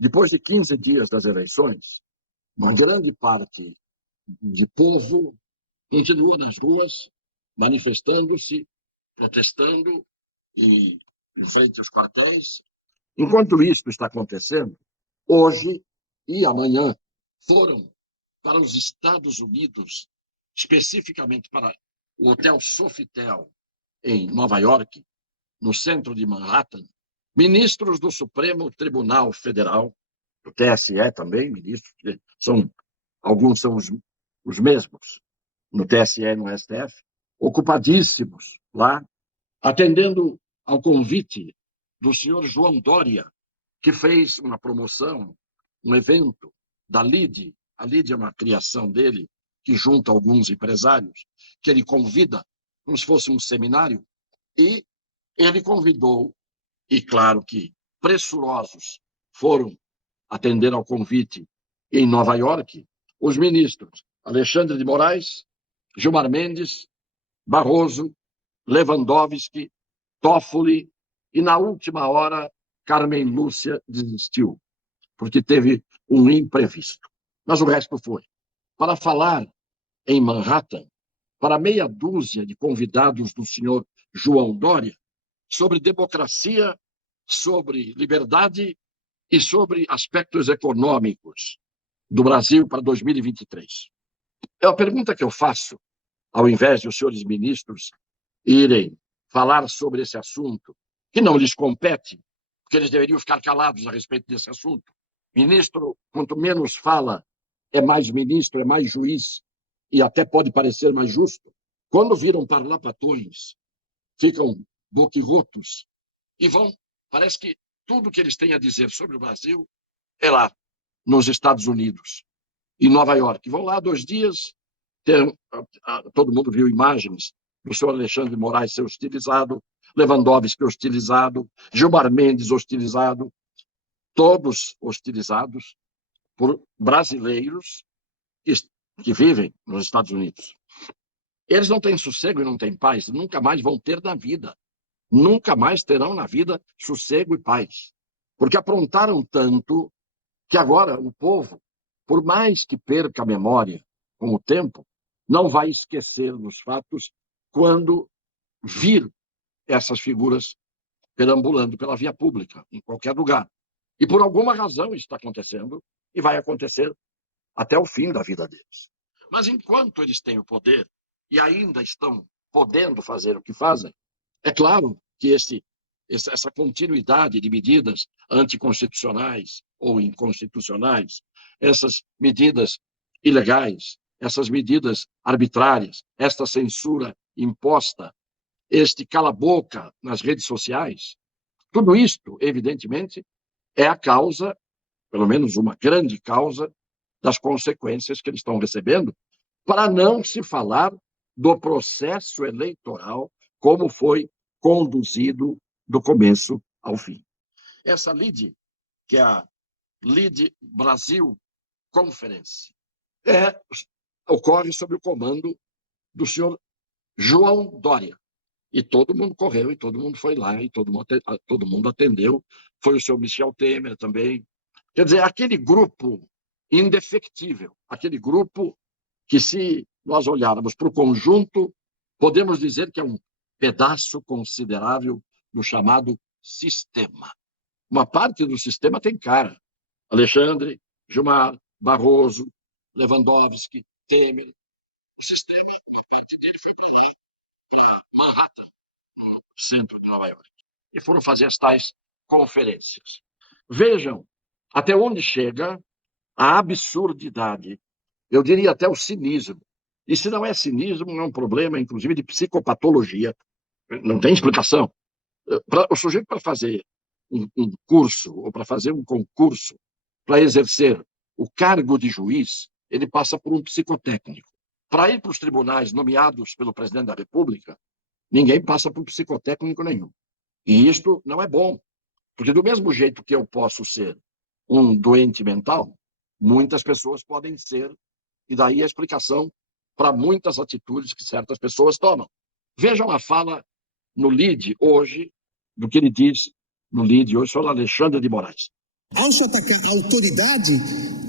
Depois de 15 dias das eleições, uma grande parte de povo continua nas ruas, manifestando-se, protestando em frente aos quartéis. Enquanto isso está acontecendo, hoje e amanhã foram para os Estados Unidos, especificamente para o Hotel Sofitel, em Nova York, no centro de Manhattan, ministros do Supremo Tribunal Federal, do TSE também, ministros, alguns são os mesmos, no TSE e no STF, ocupadíssimos lá, atendendo ao convite do senhor João Dória, que fez uma promoção, um evento da LIDE. A LIDE é uma criação dele, que junta alguns empresários, que ele convida, como se fosse um seminário, e ele convidou, e claro que pressurosos foram atender ao convite em Nova York, os ministros Alexandre de Moraes, Gilmar Mendes, Barroso, Lewandowski, Toffoli e, na última hora, Carmen Lúcia desistiu, porque teve um imprevisto. Mas o resto foi. Para falar em Manhattan, para meia dúzia de convidados do senhor João Dória, sobre democracia, sobre liberdade e sobre aspectos econômicos do Brasil para 2023. A pergunta que eu faço, ao invés de os senhores ministros irem falar sobre esse assunto, que não lhes compete, porque eles deveriam ficar calados a respeito desse assunto. Ministro, quanto menos fala, é mais ministro, é mais juiz, e até pode parecer mais justo. Quando viram parlapatões, ficam boquirotos e vão, parece que tudo que eles têm a dizer sobre o Brasil é lá, nos Estados Unidos, em Nova York. Vão lá 2 dias, todo mundo viu imagens do senhor Alexandre de Moraes ser hostilizado, Lewandowski hostilizado, Gilmar Mendes hostilizado, todos hostilizados por brasileiros que vivem nos Estados Unidos. Eles não têm sossego e não têm paz, nunca mais vão ter na vida. Nunca mais terão na vida sossego e paz. Porque aprontaram tanto que agora o povo, por mais que perca a memória com o tempo, não vai esquecer dos fatos quando vir essas figuras perambulando pela via pública, em qualquer lugar. E por alguma razão isso está acontecendo e vai acontecer até o fim da vida deles. Mas enquanto eles têm o poder e ainda estão podendo fazer o que fazem, é claro que essa continuidade de medidas anticonstitucionais ou inconstitucionais, essas medidas ilegais, essas medidas arbitrárias, esta censura imposta, este cala-boca nas redes sociais, tudo isto, evidentemente, é a causa, pelo menos uma grande causa, das consequências que eles estão recebendo, para não se falar do processo eleitoral como foi conduzido do começo ao fim. Essa LIDE, que é a LIDE Brasil Conference, ocorre sob o comando do senhor João Dória. E todo mundo correu, e todo mundo foi lá, e todo mundo atendeu. Foi o senhor Michel Temer também. Quer dizer, aquele grupo indefectível, aquele grupo que, se nós olharmos para o conjunto, podemos dizer que é um pedaço considerável do chamado sistema. Uma parte do sistema tem cara. Alexandre, Gilmar, Barroso, Lewandowski, Temer. O sistema, uma parte dele foi para lá, para Manhattan, no centro de Nova York, e foram fazer as tais conferências. Vejam até onde chega a absurdidade, eu diria até o cinismo. E se não é cinismo, é um problema, inclusive, de psicopatologia. Não tem explicação. O sujeito, para fazer um curso ou para fazer um concurso, para exercer o cargo de juiz, ele passa por um psicotécnico. Para ir para os tribunais nomeados pelo presidente da República, ninguém passa por psicotécnico nenhum. E isto não é bom, porque do mesmo jeito que eu posso ser um doente mental, muitas pessoas podem ser, e daí a explicação para muitas atitudes que certas pessoas tomam. Vejam a fala no LIDE hoje, do que ele diz no LIDE hoje sobre Alexandre de Moraes. Ao se atacar a autoridade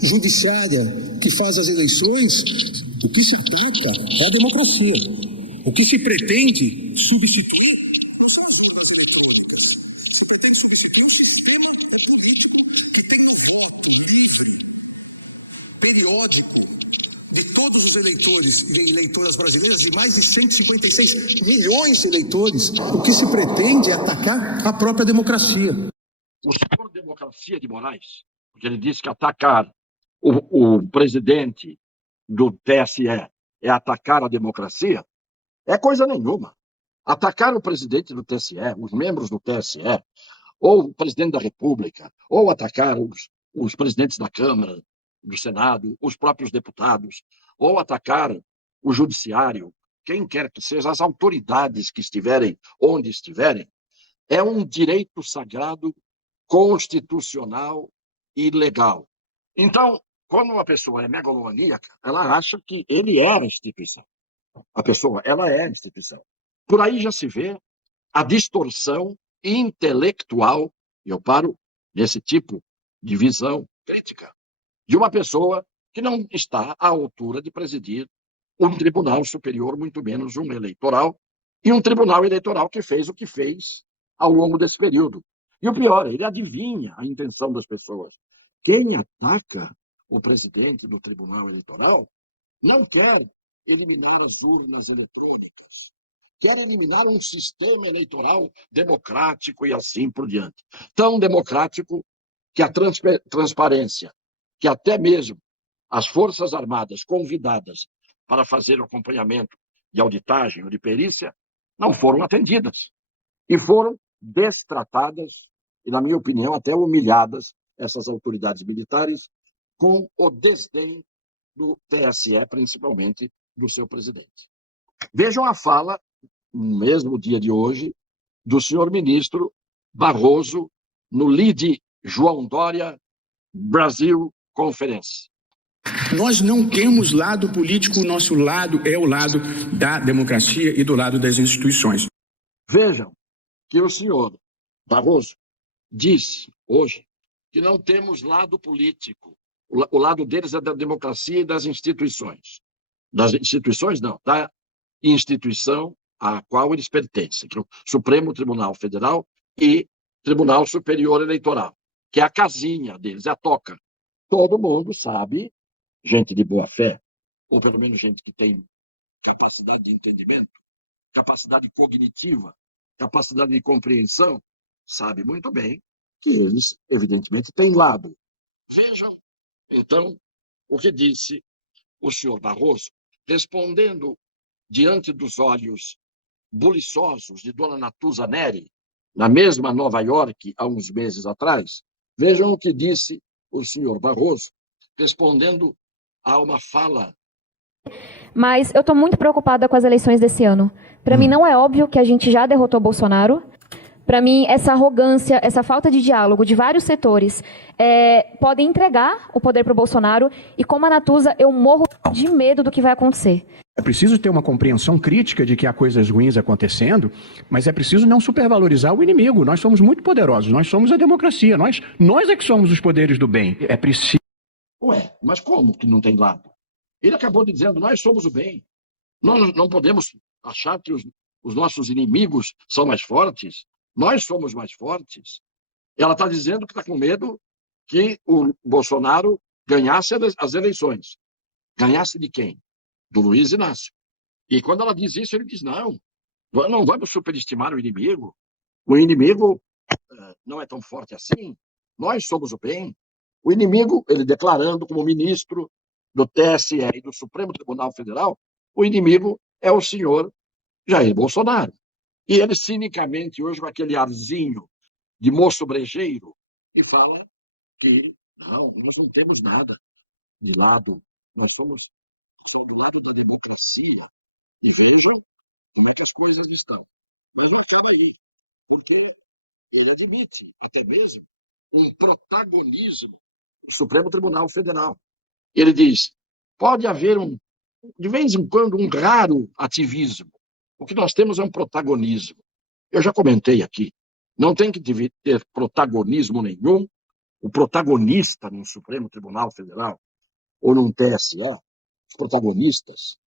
judiciária que faz as eleições, o que se ataca é a democracia. O que se pretende substituir não são as urnas eletrônicas. Se pretende substituir o sistema político que tem um voto livre, periódico, de todos os eleitores e eleitoras brasileiras, de mais de 156 milhões de eleitores. O que se pretende é atacar a própria democracia. O senhor Democracia de Moraes, porque ele disse que atacar o presidente do TSE é atacar a democracia, é coisa nenhuma. Atacar o presidente do TSE, os membros do TSE, ou o presidente da República, ou atacar os presidentes da Câmara, do Senado, os próprios deputados, ou atacar o judiciário, quem quer que seja, as autoridades que estiverem onde estiverem, é um direito sagrado, constitucional e legal. Então, quando uma pessoa é megalomaníaca, ela acha que ele é a instituição. A pessoa, ela é a instituição. Por aí já se vê a distorção intelectual, e eu paro nesse tipo de visão crítica, de uma pessoa que não está à altura de presidir um tribunal superior, muito menos um eleitoral, e um tribunal eleitoral que fez o que fez ao longo desse período. E o pior, ele adivinha a intenção das pessoas. Quem ataca o presidente do Tribunal Eleitoral não quer eliminar as urnas eletrônicas, quer eliminar um sistema eleitoral democrático e assim por diante. Tão democrático que a transparência, que até mesmo as Forças Armadas convidadas para fazer o acompanhamento de auditagem ou de perícia não foram atendidas e foram destratadas e, na minha opinião, até humilhadas essas autoridades militares com o desdém do TSE, principalmente do seu presidente. Vejam a fala, no mesmo dia de hoje, do senhor ministro Barroso no LIDE João Dória Brasil Conference. Nós não temos lado político, o nosso lado é o lado da democracia e do lado das instituições. Vejam que o senhor Barroso disse hoje que não temos lado político. O lado deles é da democracia e das instituições. Das instituições, não, da instituição à qual eles pertencem, que é o Supremo Tribunal Federal e Tribunal Superior Eleitoral, que é a casinha deles, é a toca. Todo mundo sabe, gente de boa fé, ou pelo menos gente que tem capacidade de entendimento, capacidade cognitiva, capacidade de compreensão, sabe muito bem que eles, evidentemente, têm lado. Vejam, então, o que disse o senhor Barroso, respondendo diante dos olhos buliçosos de dona Natuza Neri, na mesma Nova York, há uns meses atrás. Vejam o que disse o senhor Barroso, respondendo a uma fala. Mas eu estou muito preocupada com as eleições desse ano. Para mim, não é óbvio que a gente já derrotou Bolsonaro. Para mim, essa arrogância, essa falta de diálogo de vários setores podem entregar o poder para o Bolsonaro. E como a Natuza, eu morro de medo do que vai acontecer. É preciso ter uma compreensão crítica de que há coisas ruins acontecendo, mas é preciso não supervalorizar o inimigo. Nós somos muito poderosos, nós somos a democracia, nós é que somos os poderes do bem. É preciso... Ué, mas como que não tem lado? Ele acabou de dizendo, nós somos o bem. Nós não podemos achar que os nossos inimigos são mais fortes. Nós somos mais fortes. Ela está dizendo que está com medo que o Bolsonaro ganhasse as eleições. Ganhasse de quem? Do Luiz Inácio. E quando ela diz isso, ele diz, não vamos superestimar o inimigo. O inimigo não é tão forte assim. Nós somos o bem. O inimigo, ele declarando como ministro do TSE e do Supremo Tribunal Federal, o inimigo é o senhor Jair Bolsonaro. E ele, cinicamente, hoje, com aquele arzinho de moço brejeiro, e fala que nós não temos nada de lado, nós somos do lado da democracia. E vejam como é que as coisas estão. Mas não acaba aí, porque ele admite até mesmo um protagonismo do Supremo Tribunal Federal. Ele diz, pode haver de vez em quando, um raro ativismo. O que nós temos é um protagonismo. Eu já comentei aqui, não tem que ter protagonismo nenhum o protagonista no Supremo Tribunal Federal ou num TSE, os protagonistas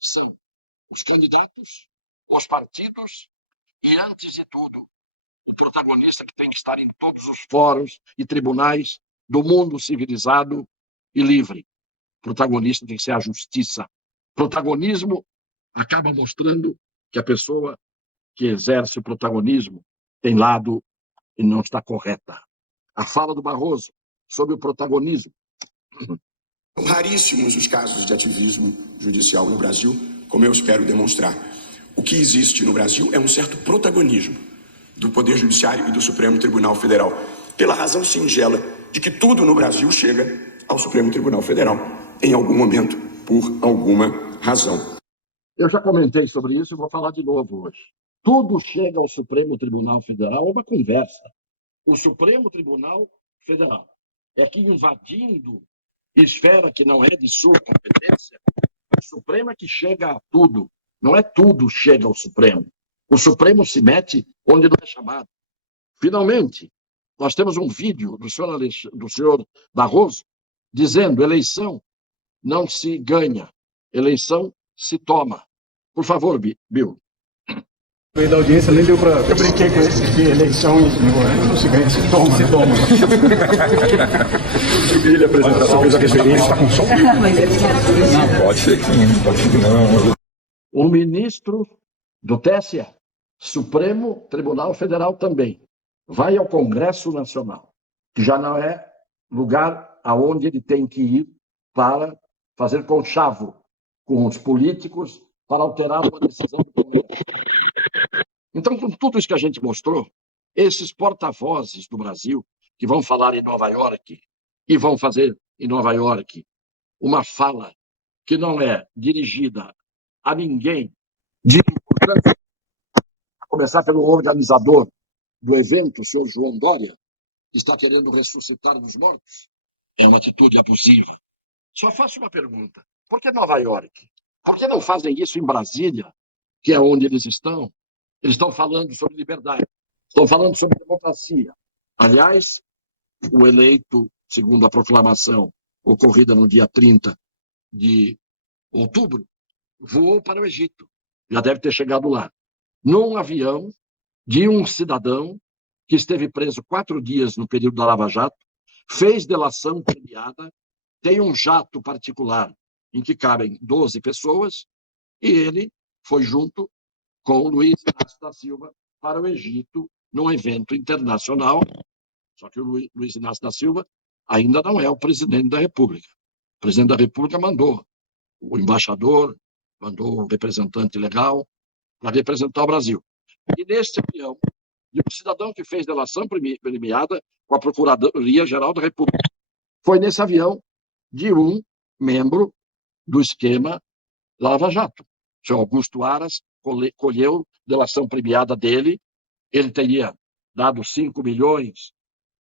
são os candidatos, os partidos e, antes de tudo, o protagonista que tem que estar em todos os fóruns e tribunais do mundo civilizado e livre. O protagonista tem que ser a justiça. Protagonismo acaba mostrando que a pessoa que exerce o protagonismo tem lado e não está correta. A fala do Barroso sobre o protagonismo. São raríssimos os casos de ativismo judicial no Brasil, como eu espero demonstrar. O que existe no Brasil é um certo protagonismo do Poder Judiciário e do Supremo Tribunal Federal, pela razão singela de que tudo no Brasil chega ao Supremo Tribunal Federal, em algum momento, por alguma razão. Eu já comentei sobre isso e vou falar de novo hoje. Tudo chega ao Supremo Tribunal Federal, é uma conversa. O Supremo Tribunal Federal é que, invadindo esfera que não é de sua competência, o Supremo é que chega a tudo. Não é tudo chega ao Supremo. O Supremo se mete onde não é chamado. Finalmente, nós temos um vídeo do senhor Barroso dizendo: eleição não se ganha, eleição se toma. Por favor, Bill. No meio da audiência nem deu para. Eu brinquei com isso, que eleição não se ganha, se toma. Se toma. Ele apresentar sobre a experiência, está com som? Não, pode ser que sim, pode ser que não. O ministro do TSE, Supremo Tribunal Federal também, vai ao Congresso Nacional, que já não é lugar aonde ele tem que ir para fazer conchavo com os políticos para alterar uma decisão do Congresso. Então, com tudo isso que a gente mostrou, esses porta-vozes do Brasil, que vão falar em Nova York e vão fazer em Nova York uma fala que não é dirigida a ninguém de importância, a começar pelo organizador do evento, o senhor João Dória, que está querendo ressuscitar os mortos, é uma atitude abusiva. Só faço uma pergunta: por que Nova York? Por que não fazem isso em Brasília, que é onde eles estão? Eles estão falando sobre liberdade, estão falando sobre democracia. Aliás, o eleito, segundo a proclamação ocorrida no dia 30 de outubro, voou para o Egito. Já deve ter chegado lá. Num avião de um cidadão que esteve preso 4 dias no período da Lava Jato, fez delação premiada, tem um jato particular em que cabem 12 pessoas, e ele foi junto com Luiz Inácio da Silva para o Egito, num evento internacional. Só que o Luiz Inácio da Silva ainda não é o presidente da República. O presidente da República mandou o embaixador, mandou o representante legal para representar o Brasil. E neste avião, de um cidadão que fez delação premiada com a Procuradoria-Geral da República. Foi nesse avião de um membro do esquema Lava Jato. O senhor Augusto Aras colheu delação premiada dele, ele teria dado 5 milhões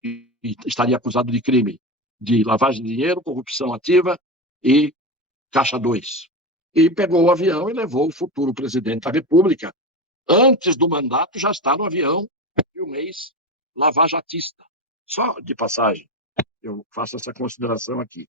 e estaria acusado de crime de lavagem de dinheiro, corrupção ativa e Caixa 2. E pegou o avião e levou o futuro presidente da República. Antes do mandato, já está no avião de um ex-lavajatista. Só de passagem, eu faço essa consideração aqui.